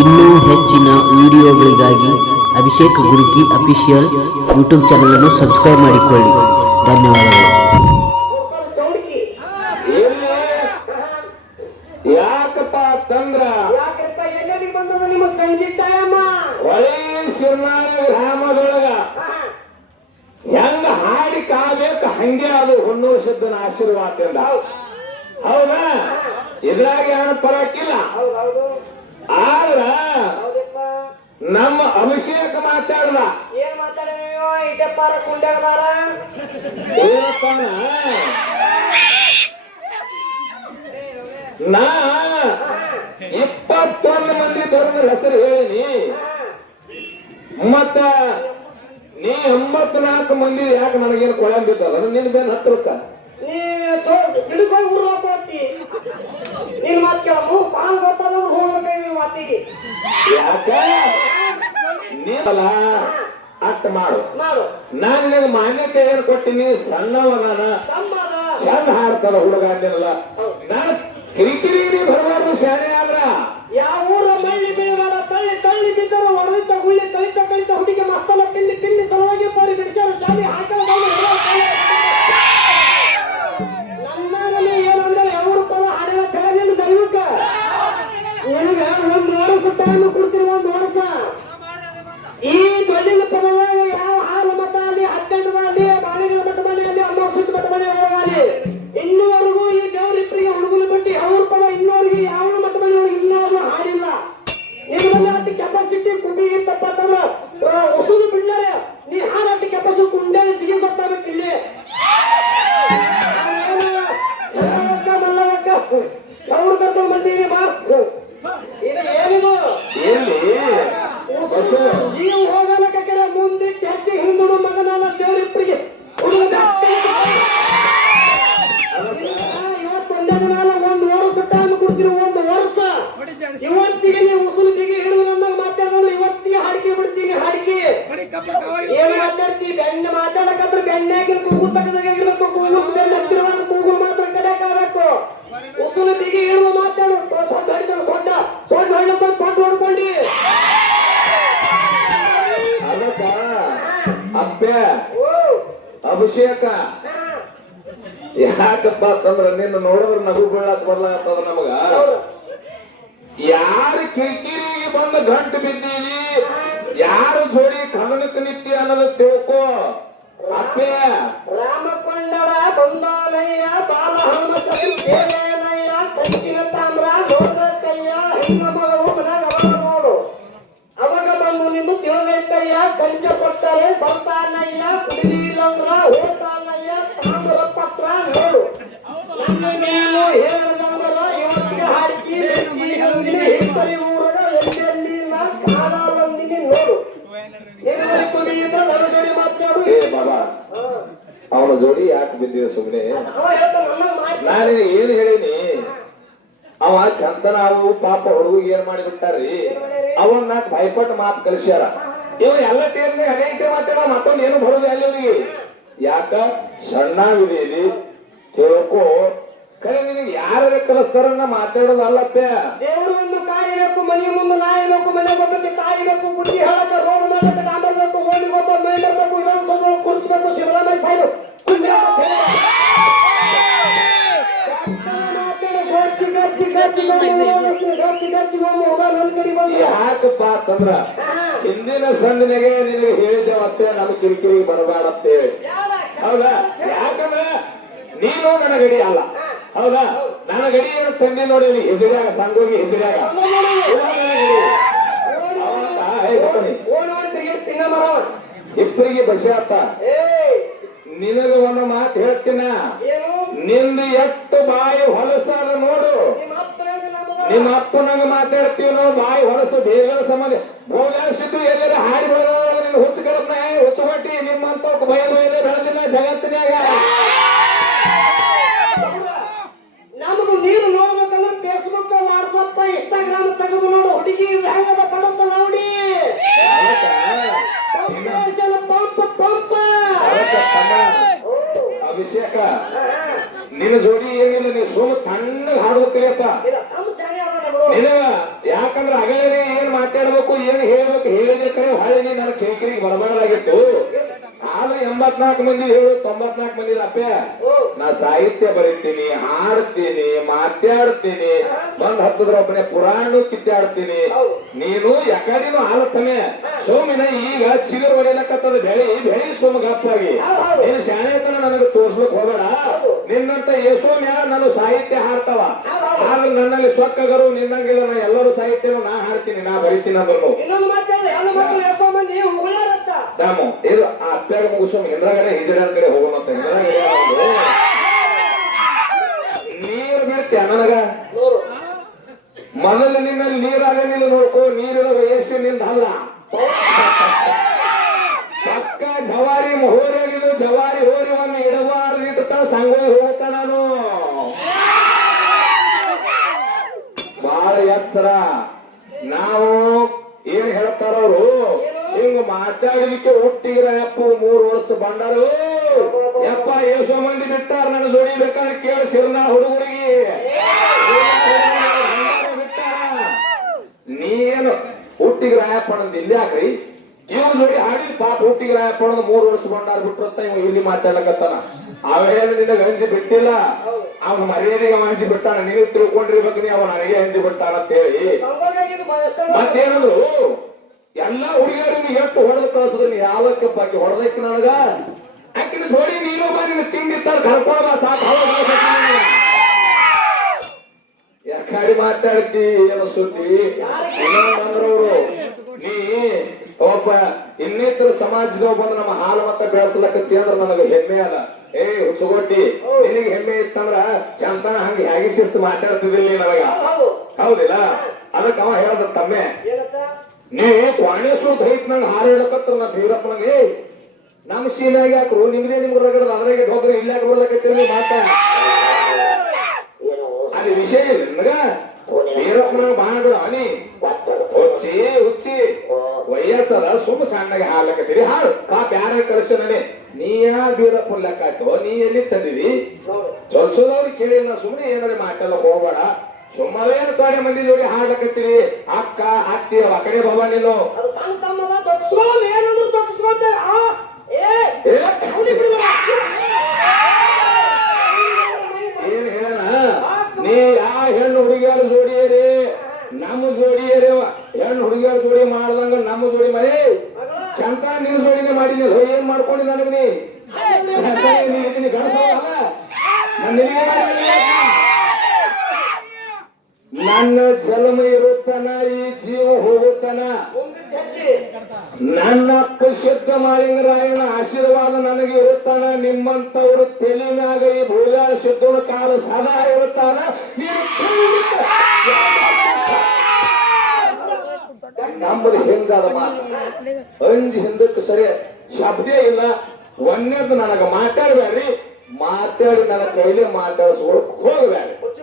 ಇನ್ನೂ ಹೆಚ್ಚಿನ ವಿಡಿಯೋಗಳಿಗಾಗಿ ಅಭಿಷೇಕ್ ಗುರುಕಿ ಅಫಿಷಿಯಲ್ ಯೂಟ್ಯೂಬ್ ಚಾನಲನ್ನು ಸಬ್ಸ್ಕ್ರೈಬ್ ಮಾಡಿಕೊಳ್ಳಿ. ಧನ್ಯವಾದಗಳು. ಯಾಕಪ್ಪ ತಂದ್ರ ಶಿರ್ನಾಳ ಗ್ರಾಮದೊಳಗ. ಹೆಂಗ ಹಾಡಿ ಕಾಬೇಕು ಹಂಗೆ ಅದು ಹೊನ್ನೂರು ಆಶೀರ್ವಾದದಿಂದ ಹೌದಾ. ಇದ್ರಾಗ ಏನು ಪರಕ್ಕಿಲ್ಲ ಆದ್ರ ನಮ್ಮ ಅಭಿಷೇಕ ಮಾತಾಡ್ದ. ಏನ್ ಮಾತಾಡಿ ನೀವು ಇಟಪ್ಪಾರ ಕುಂಡಗದಾರ ಏನಪ್ಪ ನಾ ಇಪ್ಪತ್ತೊಂದು ಮಂದಿ ದೊಡ್ಡ ಹೆಸರು ಹೇಳಿನಿ. ಮತ್ತ ನೀ ಎಂಬತ್ ನಾಲ್ಕು ಮಂದಿ ಯಾಕೆ ನನಗೇನು ಕೊಳಂಬಿದ್ದಲ್ಲ ನಿನ್ ಬೇನ್ ಹತ್ರಕ್ಕ. ನೀ ಉರ್ಲಾಕ ಹೋಗ್ತಿ ನಿನ್ ಮಾತ್ ಕೇಳಮು ಪಾನ್ ಗೊತ್ತಾದ ಮಾತಿಗೆ. ಯಾಕ? ನೀವಲ್ಲ ಅಷ್ಟ ಮಾಡು. ಮಾಡು. ನಾನ್ ನಿನಗೆ ಮಾನ್ಯತೆ ಏನ್ ಕೊಟ್ಟಿನಿ? ಸಣ್ಣವನ. ಚಂದ ಹಾಡ್ತಾರ ಹುಡುಗ ಅಂದಿರಲ್ಲ ನಾನು ಕಿರಿಕಿರಿ ಬರಬಾರ್ದು ಶಾಣೆ ಆದ್ರ. ಯಾವ ಊರ ಮಳ್ಳಿ ಬೀಳಬಾರ ತಳ್ಳಿ ತಳ್ಳಿ ಬಿದ್ದರು ಹೊಡೆದಿದ್ದ ಗುಳ್ಳಿ ತಳಿತ ಕಳಿತ ಹುಡುಗಿ ಮಸ್ತಲ ಪಿಲ್ಲಿ ಪಿಲ್ಲಿ ಸಲುವಾಗಿ ಬೋರಿ ಇವತ್ತು ಒಂದೇ ವರ್ಷ ಟೈಮ್ ಕೊಡ್ತೀರಿ ಒಂದು ವರ್ಷ ಇವತ್ತಿಗೆ ನೀವು ಉಸುಲು ಬಿಗಿ ಹಿಡಿದು ಮಾತಾಡೋದು. ಇವತ್ತಿಗೆ ಹಾಡಿಕೆ ಬಿಡ್ತೀನಿ ಹಾಡಿಕೆ. ಏನ್ ಮಾತಾಡ್ತಿ ಬೆಣ್ಣ ಮಾತಾಡಕತ್ರ ಬೆಣ್ಣೆಗಿನ ಕೂಗು ತಗದಾಗಿರ್ಬೇಕು ಕೂಗು ಬೆಣ್ಣೆ ಹತ್ತಿರವಾದ ಕೂಗು ಮಾತ್ರ ಕಡೆಕಾಗಬೇಕು ಉಸುಲು ಬಿಗಿ ಹಿಡಿದು ಮಾತಾಡು ಸೊಡ್ಡ ಹಿಡಿತಾನೆ ಸೊಡ್ಡ ಸೊಡ್ಡ ಹೊಡ್ಕೊಂಡು ಅದಕ್ಕ ಅಭಿಷೇಕ. ಯಾಕಪ್ಪ ಅಂತಂದ್ರ ನಿನ್ನ ನೋಡಿದ್ರ ನಗು ಬೀಳಕ್ ಬರ್ಲಾಗ್ತದ ನಮಗ? ಯಾರ ಕಿರಿಕಿರಿಗೆ ಬಂದು ಗಂಟು ಬಿದ್ದೀವಿ ಯಾರು ಜೋಡಿ ಕದನಕ್ಕೆ ನಿತ್ಯ ಅನ್ನೋದು ತಿಳ್ಕೋ. ಅಪ್ಪೆ. ರಾಮಕೊಂಡರ ಬಂದಾಲಯ್ಯ ಬಾಲ ಹನುಮಯ್ಯ ಕಂಚಿನ ತಾಮ್ರ ನೋಡ ಕೈಯ ಹೆಣ್ಣ ಮಗಳು ಮನಾಗ ನೋಡು. ಅವಾಗ ಬಂದು ನಿಂದು ತಿಳಿದೈತಯ್ಯ ಕಂಚ ಕೊಟ್ಟರೆ ಬರ್ತಾನಯ್ಯ ಜೋಡಿ ಯಾಕೆ ಬಿದ್ದಿದೆ ಸುಮ್ಮನೆ ನಾನು ಏನ್ ಹೇಳೀನಿ? ಅವ ಚಂದನ ಅವು ಪಾಪ ಹುಡುಗ ಏನ್ ಮಾಡಿ ಬಿಟ್ಟಾರಿ ಅವನ್ ನಾಕ್ ಭಯಪಟ್ಟು ಮಾತು ಕಲಿಸ್ಯಾರ. ಇವ ಎಲ್ಲ ಟೇರ್ನಾಗ ಹಣೆ ಮಾತಾಡ ಮತ್ತೊಂದು ಏನು ಬರೋದು ಅಲ್ಲಿ ಅವನಿಗೆ ಯಾಕ? ಸಣ್ಣ ವಿಧಿಯಲ್ಲಿ ತಿಳ್ಕೊ. ಕರೆ ನಿನಗೆ ಯಾರು ಕಲಿಸ್ತಾರನ್ನ ಮಾತಾಡೋದಲ್ಲಪ್ಪ. ದೇವರು ಒಂದು ಕಾಯಿ ಮನೆ ಮುಂದೆ ನಾಯಿ ಮನೆ ಬಂದಕ್ಕೆ ಹಿಂದಿನ ಸಂಘನೆಗೆ ನಿನಗೆ ಹೇಳಿದ್ದೇವತ್ತೆ ನಮ್ ಕಿರಿಕಿರಿ ಬರಬಾರತ್ತೆ. ಹೌದಾ? ಯಾಕಂದ್ರೆ ನೀನು ನನ್ನ ಗಡಿ ಅಲ್ಲ. ಹೌದಾ? ನನ್ನ ಗಡಿ ಏನು ತಂದೆ ನೋಡಿ ಹೆಸರಿಯಾಗ ಸಂಘಿ ಹೆಸರಿಯಾಗ? ಇಬ್ಬರಿಗೆ ಬಸಿ ಆತ ನಿನಗ ಒಂದು ಮಾತು ಹೇಳ್ತೀನ. ನಿಂದು ಎಷ್ಟು ಬಾಯಿ ಹೊಲಸಾದ ನೋಡು. ನಿಮ್ಮ ಅಪ್ಪನಂಗ ಮಾತಾಡ್ತೀವಿ ನಾವು ಬಾಯಿ ಹೊಲಸು ಬೇಗ ಸಮಾಧಿ ಭೋಗಾಸಿದ್ದು ಎಲ್ಲರ ಹಾಡಿ ಬೆಳೆದವಾಗ ನಿನ್ನ ಹುಚ್ಚು ಕಡಪ್ನ ಹುಚ್ಚು ಹೊಟ್ಟಿ ನಿಮ್ಮಂತ ಭಯ ಮೇಲೆ ಬೆಳೆದಿನ ಜಗತ್ತಿನಾಗ ನಮಗೂ ನೀರು ನೋಡ್ಬೇಕಂದ್ರೆ ಫೇಸ್ಬುಕ್ ವಾಟ್ಸಪ್ ಇನ್ಸ್ಟಾಗ್ರಾಮ್ ತೆಗೆದು ನೋಡು ಹುಡುಗಿ ಹೆಂಗದ ಪಡತ್ತ ನೋಡಿ ಪಂಪ್ ಪಾಪ ಅಭಿಷೇಕ ನಿನ್ನ ಜೋಡಿ ಏನಿಲ್ಲ ನೀ ಸೋಲು ತಣ್ಣಗೆ ಹಾಡೋದು ತಿಳಿಯಪ್ಪ ಇಲ್ಲ ಯಾಕಂದ್ರ ಶಾಣೆ ಏನ್ ಮಾತಾಡ್ಬೇಕು, ಏನ್ ಹೇಳ್ಬೇಕು ಹೇಳಿದ ಕಡೆ ಹೊಳೆ ನನ್ ನನ್ನ ಕಿರಿಕಿರಿಗೆ ಬರಬಾರ್ದಾಗಿತ್ತು. ಆದ್ರೆ ಮಂದಿ ಹೇಳು, ತೊಂಬತ್ನಾಲ್ಕು ಮಂದಿ ಅಪ್ಪ ನಾ ಸಾಹಿತ್ಯ ಬರೀತೀನಿ, ಹಾಡ್ತೀನಿ, ಮಾತಾಡ್ತೀನಿ, ಬಂದ್ ಹತ್ತದ್ರ ಒಬ್ಬನೇ ಪುರಾಣ ಕಿತ್ತಾಡ್ತೀನಿ. ನೀನು ಯಾಕಡಿನೂ ಆಲತ್ತನೆ. ಸೋಮಿನ ಈಗ ಚಿಗುರು ಹೊಡಿಲಕ್ಕತ್ತದ ಬೆಳಿ ಬೆಳಿ ಸೋಮ ಗಪ್ಪಾಗಿ ನೀನು ಶಾಣೆತನ ನನಗೆ ತೋರ್ಸ್ಲಿಕ್ ಹೋಗಬೇಡ. ನಿನ್ನಂತ ಯಶೋಮ್ಯ ನಾನು ಸಾಹಿತ್ಯ ಹಾಡ್ತಾವ. ಆದ್ರೆ ನನ್ನಲ್ಲಿ ಸೊಕ್ಕಗರು ನಿನ್ನಂಗಿಲ್ಲ ನಾ ಎಲ್ಲರೂ ಸಾಹಿತ್ಯನು ನಾ ಹಾಡ್ತೀನಿ ನಾ ಬರಿತೀನಿ ಅಂದ್ರು ದಾಮು ಇದು ಆ ಅಪ್ಪ್ಯಾಗ ಮುಗಿಸೋಮ್ ಹಿಂದ್ರಗಡೆ ಹಿಜರಾನ್ ಕಡೆ ಹೋಗೋಣ ಅಂತ. ಹಿಂದ್ರಗಡೆ ಯಾವ್ದು? ನೀರು ಬಿಡ್ತೀಯ ನನಗ? ಮೊದಲು ನಿನ್ನಲ್ಲಿ ನೀರಾಗಲಿಲ್ಲ ನೋಡ್ಕೋ ನೀರಿನ ವಯಸ್ಸಿನಿಂದ ಅಲ್ಲ. ಪಕ್ಕ ಜವಾರಿ ಹೋರಿ ಜವಾರಿ ಹೋರಿವನ್ನು ಇಡಬಾರ್ದಿತ್ತ ಸಂಗೋಗಿ ನಾನು. ಬಹಳ ಎಚ್ಚರ ನಾವು ಏನ್ ಹೇಳ್ತಾರ ಅವರು? ಹಿಂಗ ಮಾತಾಡಲಿಕ್ಕೆ ಹುಟ್ಟಿಗಿರ ಯಪ್ಪ ಮೂರು ವರ್ಷ ಬಂಡರು. ಯಪ್ಪ ಏಸೋ ಮಂದಿ ಬಿಟ್ಟಾರ ನನ್ನ ಜೋಡಿ ಬೇಕಾದ್ರೆ ಕೇಳಿ ಶಿರ್ನ ಹುಡುಗರಿಗೆ. ನೀನು ಹುಟ್ಟಿಗೆ ರಾಯಪ್ಪ ಅನ್ನೋದು ಇಲ್ಲಿ ಹಾಕ್ರಿ ಇವ್ನ ಜೋಡಿ ಹಾಡಿ ಪಾಪ ಹುಟ್ಟಿಗೆ ರಾಯಪ್ಪ ಅನ್ನೋದು ಮೂರು ವರ್ಷ ಬಂಡಾರ ಬಿಟ್ರತ್ತ ಇವ್ ಇಲ್ಲಿ ಮಾತಾಡಕತ್ತಾನ ಅವೇನು ನಿನಗೆ ಹಂಚಿ ಬಿಟ್ಟಿಲ್ಲ ಅವನ ಮರ್ಯಾದೆಗೆ ಹಂಚಿ ಬಿಟ್ಟಾನ ನೀವು ತಿಳ್ಕೊಂಡಿರ್ಬೇಕು ನೀ ಅವನ ನನಗೆ ಹಂಚಿ ಬಿಟ್ಟಾನ ಅಂತ ಹೇಳಿ. ಮತ್ತೇನಂದ್ರು ಎಲ್ಲಾ ಹುಡುಗಿಯರಿಗೆ ಎಷ್ಟು ಹೊಡೆದ ಕಳಿಸಿದ್ರು? ನೀ ಯಾವಕ್ಕೆ ಬಾಕಿ ಹೊಡೆದಕ್ಕೆ ನನಗ? ಆಕಿನ ಸೋಡಿ ನೀನು ಬಾ ನಿನ್ನ ತಿಂಡಿತ್ತಾರ ಕರ್ಕೊಂಡ್ ಬಾ ಸಾಕು. ಹೌದು ಬಾ ಸಾಕು ನೀನು. ಯಾಕಾಡಿ ಮಾತಾಡ್ತಿ ಏನು ಸುದ್ದಿ ಇನ್ನಿತರ ಸಮಾಜದವ್ ಬಂದು ನಮ್ಮ ಹಾಲು ಮತ್ತ ಬೆಳೆಸ್ಲಕತ್ತಿ ಅಂದ್ರ ನನಗೆ ಹೆಮ್ಮೆ ಅದ. ಏ ಹುಚ್ಚಗೊಟ್ಟಿ ನಿನಗೆ ಹೆಮ್ಮೆ ಇತ್ತಂದ್ರ ಚಂತನ ಹಂಗ ಹ್ಯಾಗಿಸಿರ್ತು ಮಾತಾಡ್ತಿದ್ದಿಲ್ಲ ನನಗ? ಹೌದು. ಹೌದಿಲ್ಲ? ಅದಕ್ಕೆ ಅವ ಹೇಳ್ದ ತಮ್ಮೆ ನೀ ಕ್ವಾಣೇಶ್ವರ ದೈತ್ ನಂಗೆ ಹಾರ ಹೇಳಕತ್ರ ನಾ ಬೀರಪ್ಪನಿಗೆ ನಮ್ಮ ಶೀನಾಗ ಯಾಕ್ರು? ನಿಮ್ದೇ ನಿಮ್ಗೆ ರಗಡದ ಅದ್ರಾಗೆ ಹೋದ್ರೆ ಇಲ್ಲಾಗ ಬರ್ಲಕತ್ತೀರಿ ನೀವು ಮಾತಾ? ಅಲ್ಲಿ ವಿಷಯ ಇಲ್ಲ ನಿಮ್ಗ ಬೀರಪ್ಪನ ಬಿಡ ಅನಿ ಹುಚ್ಚಿ ಹುಚ್ಚಿ. ವಯಸ್ಸದ ಸುಮ್ ಸಣ್ಣಗೆ ಹಾರ್ಲಕತ್ತೀರಿ ಹಾಳು ಆ ಬ್ಯಾರೆ ಕಳಿಸ್ತಾನೆ ನೀ ಯಾ ಬೀರಪ್ಪನ ಲೆಕ್ಕ ಆಯ್ತು ನೀ ಎಲ್ಲಿ ತಂದಿವಿ ಚೊಲ್ಸೋದವ್ರು ಕೇಳಿಲ್ಲ. ಸುಮ್ಮನೆ ಏನಾದ್ರು ಮಾತೆಲ್ಲ, ಹೋಗ್ಬೇಡ. ಸುಮ್ಮನೇನು ತೊಡೆ ಮಂದಿ ಜೋಡಿ ಹಾಡ್ಲಕತ್ತೀರಿ? ಅಕ್ಕ ಅತ್ತಿ ಆ ಕಡೆ ಬಾಬಾ ನೀನು ಅದು ಸಣ್ಣ ತಮ್ಮದ ತೊಗಸ್ಕೊಂಡ್ ಏನಾದ್ರು ತೊಗಸ್ಕೊಂತ ಆ ಏ ಏ, ಅವ್ನಿಗೆ ಬಿಡ್ಬೇಡ. ಏನ್ ಹೇಳ ನೀ ಯಾ ಹೆಣ್ಣು ಹುಡುಗಿಯರ ಜೋಡಿಯರಿ ನಮ್ಮ ಜೋಡಿಯರಿ ಹೆಣ್ಣು ಹುಡುಗಿಯರ ಜೋಡಿ ಮಾಡ್ದಂಗ ನಮ್ಮ ಜೋಡಿ ಮೈ ಮಗಳ, ಚಂತ ನಿನ್ ಜೋಡಿನೇ ಮಾಡೀನಿ ಹೋ, ಏನ್ ಮಾಡ್ಕೊಂಡಿ ನನಗ ನೀ ನನ್ನ ಜನ್ಮ ಇರುತ್ತಾನ, ಈ ಜೀವ ಹೋಗುತ್ತಾನ? ನನ್ನ ಅಪ್ಪ ಸಿದ್ಧ ಮಾಳಿಂಗರಾಯನ ಆಶೀರ್ವಾದ ನನಗೆ ಇರುತ್ತಾನ, ನಿಮ್ಮಂತವ್ರು ತೆಲಿನಾಗ ಈ ಭೂಗಾಳ ಸಿದ್ಧನ ಕಾಲ ಸದಾ ಇರುತ್ತಾನ? ನಮ್ಮದು ಹಿಂಗಾದ ಮಾತು? ಅಂಜ್ ಹಿಂದಕ್ಕೆ ಸರಿ. ಶಬ್ದೇ ಇಲ್ಲ. ಒಂದೇದು ನನಗ ಮಾತಾಡ್ಬೇಡ್ರಿ. ಮಾತಾಡಿ ನನ್ನ ಕೈಲೇ ಮಾತಾಡಿಸ್ಕೊಳಕ್ ಹೋಗ್ಬೇಡ್ರಿ. ಹುಚ್ಚು